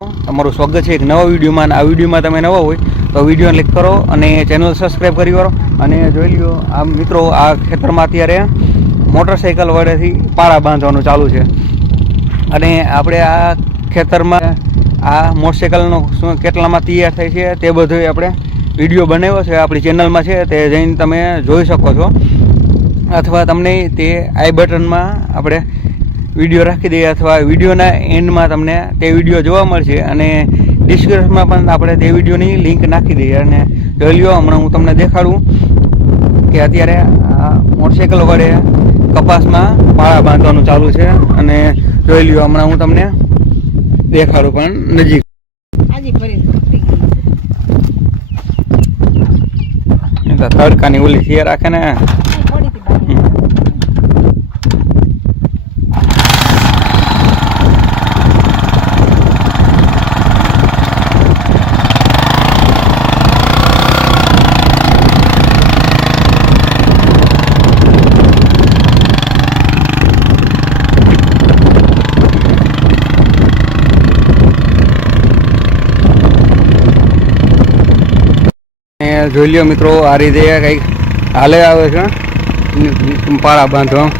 તમારું સ્વાગત છે એક નવા વિડીયોમાં. આ વિડીયોમાં તમે નવા હોય તો વિડીયોને લાઈક કરો અને ચેનલ સબસ્ક્રાઈબ કરી કરો. અને જોઈ લ્યો આ મિત્રો, આ ખેતરમાં અત્યારે મોટરસાઇકલ વડેથી પાળા બાંધવાનું ચાલુ છે. અને આપણે આ ખેતરમાં આ મોટરસાઇકલનો શું કેટલામાં તૈયાર થાય છે તે બધું આપણે વિડીયો બનાવ્યો છે, આપણી ચેનલમાં છે, તે જઈને તમે જોઈ શકો છો. અથવા તમને તે આઈ બટનમાં આપણે વિડીયો રાખી દઈએ અથવા વિડીયોના એન્ડમાં તમને તે વિડીયો જોવા મળશે. અને ડિસ્ક્રિપ્શનમાં પણ આપણે તે વિડીયોની લિંક નાખી દઈએ. અને જોઈ લો, હમણાં હું તમને દેખાડું કે અત્યારે આ મોટરસાઇકલ વડે કપાસમાં પાળા બાંધવાનું ચાલુ છે. અને જોઈ લ્યો, હમણાં હું તમને દેખાડું પણ નજીક. તડકાની ઓલી છે રાખે ને. જોઈ લ્યો મિત્રો, આ રીતે કંઈક હાલે આવે છે પાળા બાંધવા.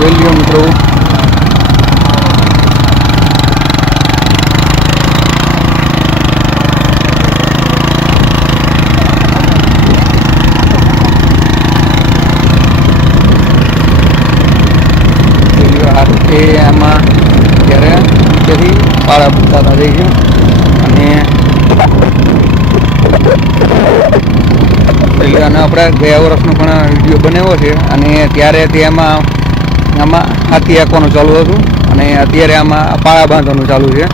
જોઈ લ્યો મિત્રો, આમાં ત્યારે નીચેથી પાળા બતાતા થઈ ગયું. અને આપણે ગયા વર્ષનો પણ વિડીયો બનાવ્યો છે. અને ત્યારે તે આમાં હાથી આંકવાનું ચાલુ હતું અને અત્યારે આમાં પાળા બાંધવાનું ચાલુ છે.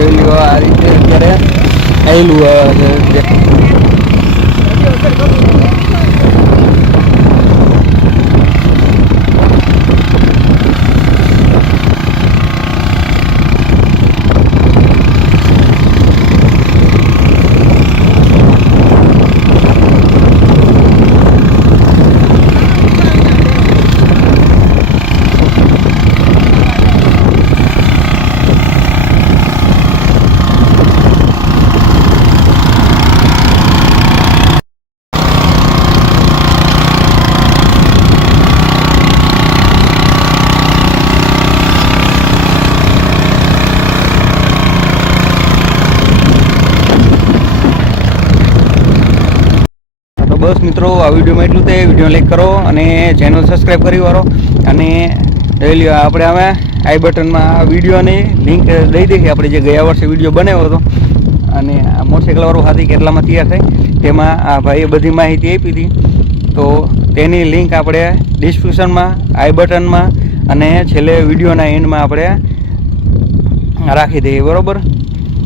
જોઈ લો, આ રીતે અત્યારે આવેલું છે. બસ મિત્રો, આ વિડીયોમાં એટલું તે. વિડીયો લાઈક કરો અને ચેનલ સબસ્ક્રાઈબ કરી વાળો. અને જોઈ લ્યો, આપણે હવે આઈ બટનમાં આ વિડીયોની લિંક દઈ દઈએ. આપણે જે ગયા વર્ષે વિડીયો બનાવ્યો હતો અને આ મોટરસાઇકલવાળું હાથી કેટલામાં તૈયાર થાય તેમાં આ ભાઈએ બધી માહિતી આપી હતી. તો તેની લિંક આપણે ડિસ્ક્રિપ્શનમાં, આઈ બટનમાં અને છેલ્લે વિડીયોના એન્ડમાં આપણે રાખી દઈએ. બરાબર?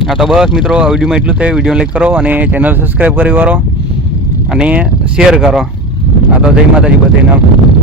હા, તો બસ મિત્રો, આ વિડીયોમાં એટલું થાય. વિડીયો લાઈક કરો અને ચેનલ સબસ્ક્રાઈબ કરી વાળો અને શેર કરો. આ તો જય માતાજી બધાને.